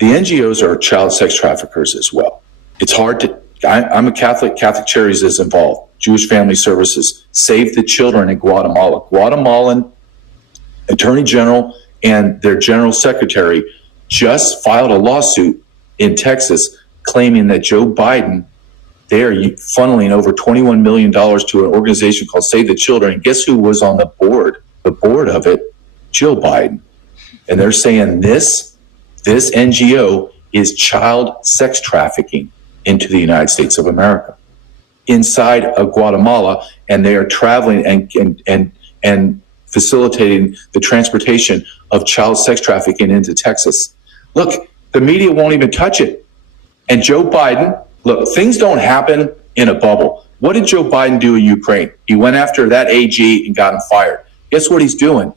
The NGOs are child sex traffickers as well. It's hard to, I'm a Catholic Charities is involved, Jewish Family Services, Save the Children in Guatemala. Guatemalan Attorney General and their General Secretary just filed a lawsuit in Texas claiming that Joe Biden, they are funneling over $21 million to an organization called Save the Children. And guess who was on the board of it? Jill Biden. And they're saying this NGO is child sex trafficking into the United States of America, inside of Guatemala, and they are traveling and facilitating the transportation of child sex trafficking into Texas. Look, the media won't even touch it. And Joe Biden, look, things don't happen in a bubble. What did Joe Biden do in Ukraine? He went after that AG and got him fired. Guess what he's doing?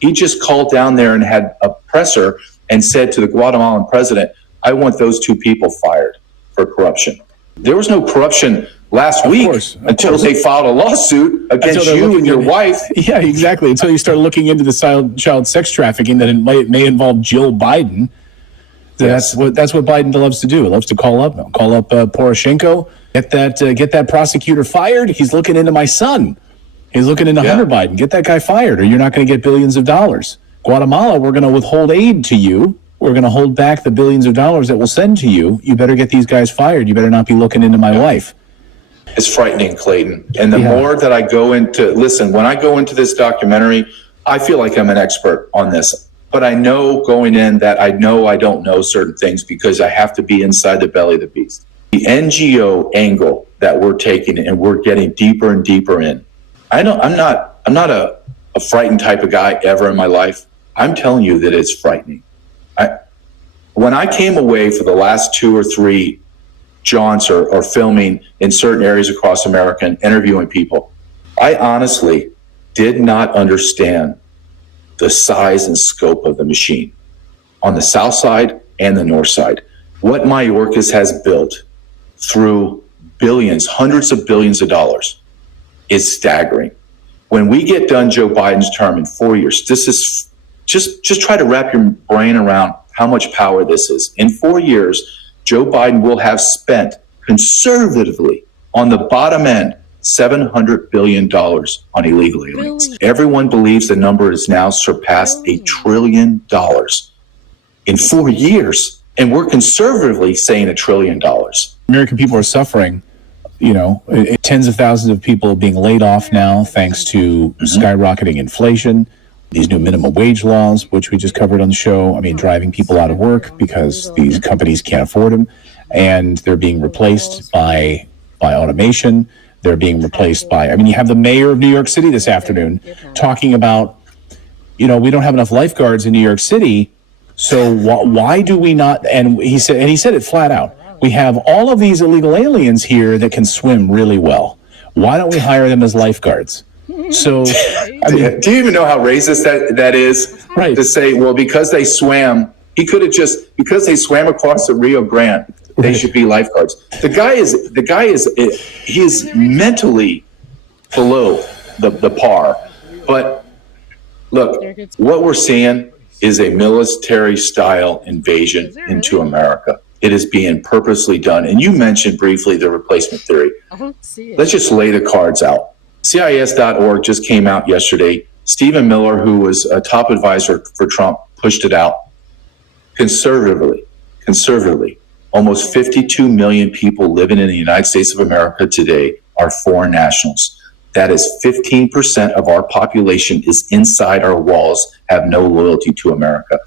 He just called down there and had a presser and said to the Guatemalan president, I want those two people fired for corruption. There was no corruption last week until they filed a lawsuit against you and your wife. Yeah, exactly. Until you start looking into the child sex trafficking that may involve Jill Biden. That's what Biden loves to do. He loves to call up Poroshenko, get that prosecutor fired. He's looking into my son. He's looking into Hunter Biden. Get that guy fired, or you're not going to get billions of dollars. Guatemala, we're going to withhold aid to you. We're going to hold back the billions of dollars that we'll send to you. You better get these guys fired. You better not be looking into my wife. It's frightening, Clayton. And the more that I go into, when I go into this documentary, I feel like I'm an expert on this. But I know going in that I know I don't know certain things because I have to be inside the belly of the beast. The NGO angle that we're taking and we're getting deeper and deeper in. I'm not a frightened type of guy ever in my life. I'm telling you that it's frightening. When I came away for the last 2 or 3 jaunts or filming in certain areas across America and interviewing people, I honestly did not understand the size and scope of the machine on the south side and the north side. What Mayorkas has built through billions, hundreds of billions of dollars is staggering. When we get done Joe Biden's term in 4 years, this is just try to wrap your brain around how much power this is. In 4 years, Joe Biden will have spent conservatively on the bottom end $700 billion on illegal aliens. Everyone believes the number has now surpassed $1 trillion in 4 years. And we're conservatively saying $1 trillion. American people are suffering. Tens of thousands of people are being laid off now thanks to skyrocketing inflation, these new minimum wage laws, which we just covered on the show. Driving people out of work because these companies can't afford them. And they're being replaced by automation. They're being replaced by, you have the mayor of New York City this afternoon talking about, we don't have enough lifeguards in New York City. So why do we not? And he said it flat out. We have all of these illegal aliens here that can swim really well. Why don't we hire them as lifeguards? So, do you even know how racist that is? Right. To say, well, because they swam, because they swam across the Rio Grande, they should be lifeguards. The guy is mentally below the par. But look, what we're seeing is a military-style invasion into America. It is being purposely done. And you mentioned briefly the replacement theory. Let's just lay the cards out. CIS.org just came out yesterday. Stephen Miller, who was a top advisor for Trump, pushed it out. Conservatively, almost 52 million people living in the United States of America today are foreign nationals. That is 15% of our population is inside our walls, have no loyalty to America.